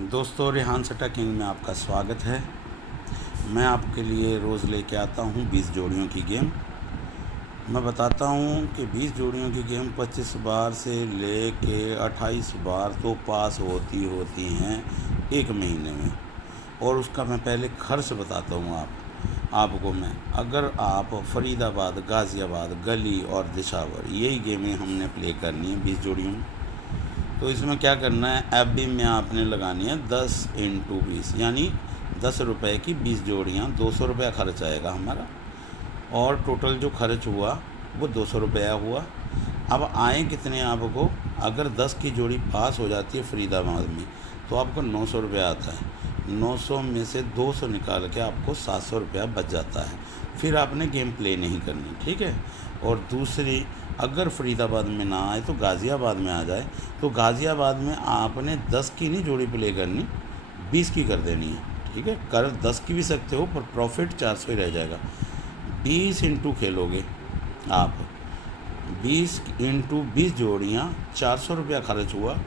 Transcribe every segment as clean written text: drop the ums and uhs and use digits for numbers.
दोस्तों, रेहान सट्टा किंग में आपका स्वागत है। मैं आपके लिए रोज़ लेके आता हूँ 20 जोड़ियों की गेम। मैं बताता हूँ कि 20 जोड़ियों की गेम 25 बार से लेके 28 बार तो पास होती हैं एक महीने में। और उसका मैं पहले खर्च बताता हूँ आपको मैं अगर आप फरीदाबाद, गाज़ियाबाद, गली और दिशावर यही गेमें हमने प्ले करनी है 20 जोड़ियों में। तो इसमें क्या करना है, एफडी में आपने लगानी है 10 × 20 यानी 10 रुपये की 20 जोड़ियाँ, 200 रुपया खर्च आएगा हमारा। और टोटल जो खर्च हुआ वो 200 रुपया हुआ। अब आए कितने आपको, अगर 10 की जोड़ी पास हो जाती है फरीदाबाद में तो आपको 900 रुपया आता है। 900 में से 200 निकाल के आपको 700 रुपया बच जाता है। फिर आपने गेम प्ले नहीं करनी, ठीक है। और दूसरी, अगर फरीदाबाद में ना आए तो गाज़ियाबाद में आ जाए, तो गाज़ियाबाद में आपने 10 की नहीं जोड़ी प्ले करनी, 20 की कर देनी है, ठीक है। कर 10 की भी सकते हो पर प्रॉफिट 400 ही रह जाएगा। 20 इंटू खेलोगे आप, 20 जोड़ियाँ, 400 रुपया खर्च हुआ।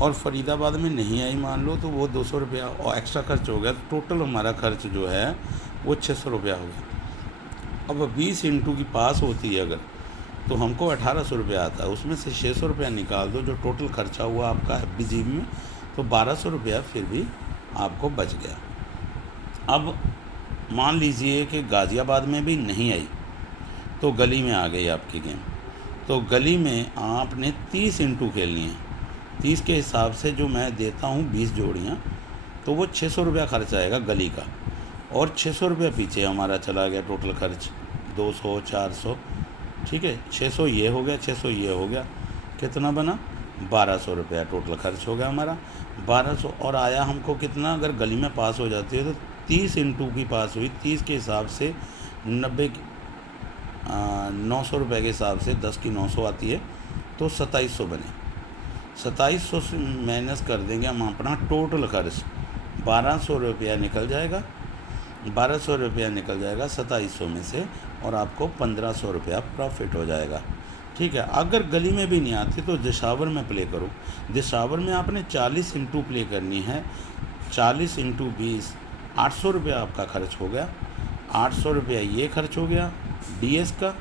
और फरीदाबाद में नहीं आई मान लो तो वो 200 रुपया और एक्स्ट्रा खर्च हो गया। टोटल हमारा खर्च जो है वो 600 रुपया हो गया। अब 20 इंटू की पास होती है अगर, तो हमको 1800 रुपया आता है। उसमें से 600 रुपया निकाल दो जो टोटल खर्चा हुआ आपका FBG में, तो 1200 रुपया फिर भी आपको बच गया। अब मान लीजिए कि गाज़ियाबाद में भी नहीं आई तो गली में आ गई आपकी गेम। तो गली में आपने 30 इंटू खेलनी है। 30 के हिसाब से जो मैं देता हूँ 20 जोड़ियाँ, तो वो 600 रुपया खर्च आएगा गली का। और 600 रुपया पीछे हमारा चला गया टोटल खर्च, 200, 400, ठीक है। 600 ये हो गया, 600 ये हो गया, कितना बना, 1200 रुपया टोटल खर्च हो गया हमारा। 1200 और आया हमको कितना, अगर गली में पास हो जाती है तो 30 इंटू की पास हुई, 30 के हिसाब से 900 रुपये के हिसाब से 10 की 900 आती है, तो 2700 बने। 2700 से माइनस कर देंगे हम अपना टोटल खर्च, 1200 रुपया निकल जाएगा। 1200 रुपया निकल जाएगा 2700 में से, और आपको 1500 रुपया प्रॉफिट हो जाएगा, ठीक है। अगर गली में भी नहीं आती तो दिशावर में प्ले करो। दिशावर में आपने 40 इंटू प्ले करनी है। 40 इंटू 20, 800 रुपया आपका खर्च हो गया। 800 रुपया ये खर्च हो गया DS का,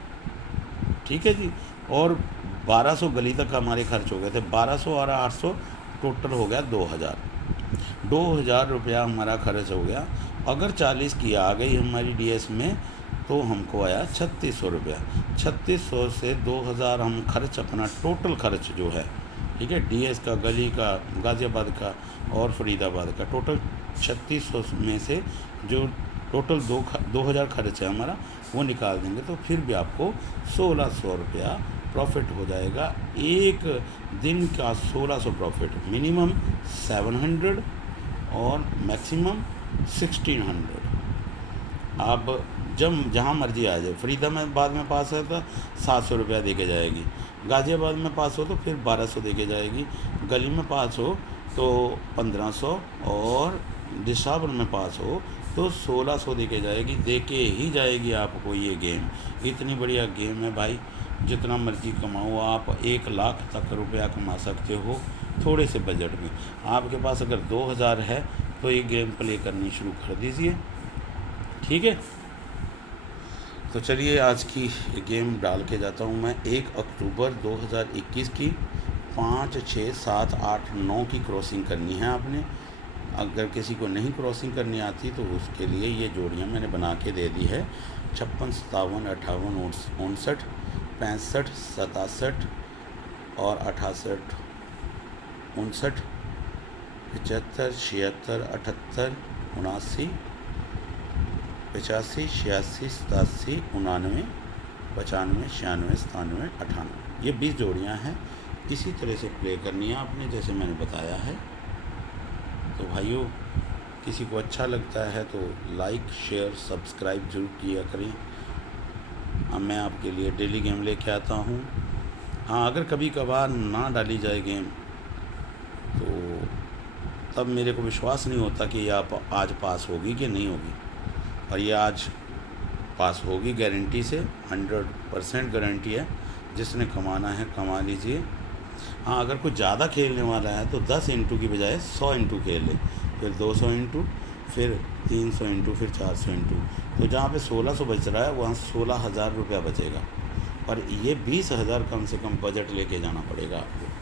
ठीक है जी। और 1200 गली तक हमारे खर्च हो गए थे। 1200 और 800 टोटल हो गया 2000 रुपया हमारा खर्च हो गया। अगर 40 की आ गई हमारी DS में तो हमको आया 3600 रुपया। 3600 से 2000 हम खर्च, अपना टोटल खर्च जो है, ठीक है, DS का, गली का, गाज़ियाबाद का और फरीदाबाद का, टोटल 3600 में से जो टोटल 2000 खर्च है हमारा वो निकाल देंगे तो फिर भी आपको 1600 रुपया प्रॉफिट हो जाएगा। एक दिन का 1600 प्रॉफिट, मिनिमम 700 और मैक्सिमम 1600। अब जब जहाँ मर्जी आ जाए, फरीदाबाद में पास है तो 700 रुपया दे के जाएगी, गाज़ियाबाद में पास हो तो फिर 1200 दे के जाएगी, गली में पास हो तो 1500 और दिशावर में पास हो तो 1600 दे के जाएगी, दे के ही जाएगी आपको ये गेम। इतनी बढ़िया गेम है भाई, जितना मर्जी कमाओ आप, 1 लाख तक रुपया कमा सकते हो थोड़े से बजट में। आपके पास अगर 2000 है तो ये गेम प्ले करनी शुरू कर दीजिए, ठीक है। तो चलिए आज की गेम डाल के जाता हूँ मैं। 1 अक्टूबर 2021 की 5, 6, 7, 8, 9 की क्रॉसिंग करनी है आपने। अगर किसी को नहीं क्रॉसिंग करनी आती तो उसके लिए ये जोड़ियाँ मैंने बना के दे दी है। 56, 57, 58, 59, 65, 67 और 68, 59, 75, 76, 78, 79, 85, 86, 87, 99, 95, 96, 97, 98, ये 20 जोड़ियाँ हैं। इसी तरह से प्ले करनी है आपने जैसे मैंने बताया है। तो भाइयों, किसी को अच्छा लगता है तो लाइक, शेयर, सब्सक्राइब जरूर किया करें। अब मैं आपके लिए डेली गेम लेके आता हूँ। हाँ, अगर कभी कभार ना डाली जाए गेम तो तब मेरे को विश्वास नहीं होता कि आप आज पास होगी कि नहीं होगी, और ये आज पास होगी गारंटी से, 100% गारंटी है। जिसने कमाना है कमा लीजिए, हाँ, अगर कोई ज़्यादा खेलने वाला है तो 10 इंटू की बजाय 100 इंटू खेल ले, फिर 200 इंटू, फिर 300 इंटू, फिर 400 इंटू। तो जहाँ पे 1600 बच रहा है वहाँ 16,000 रुपया बचेगा। पर ये 20,000 कम से कम बजट लेके जाना पड़ेगा आपको।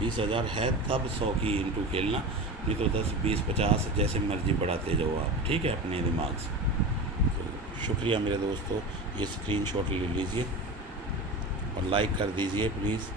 20,000 है तब 100 की इंटू खेलना, नहीं तो 10, 20, 50 जैसे मर्जी बढ़ाते जाओ आप, ठीक है, अपने दिमाग से। तो शुक्रिया मेरे दोस्तों, ये स्क्रीनशॉट ले लीजिए और लाइक कर दीजिए प्लीज़।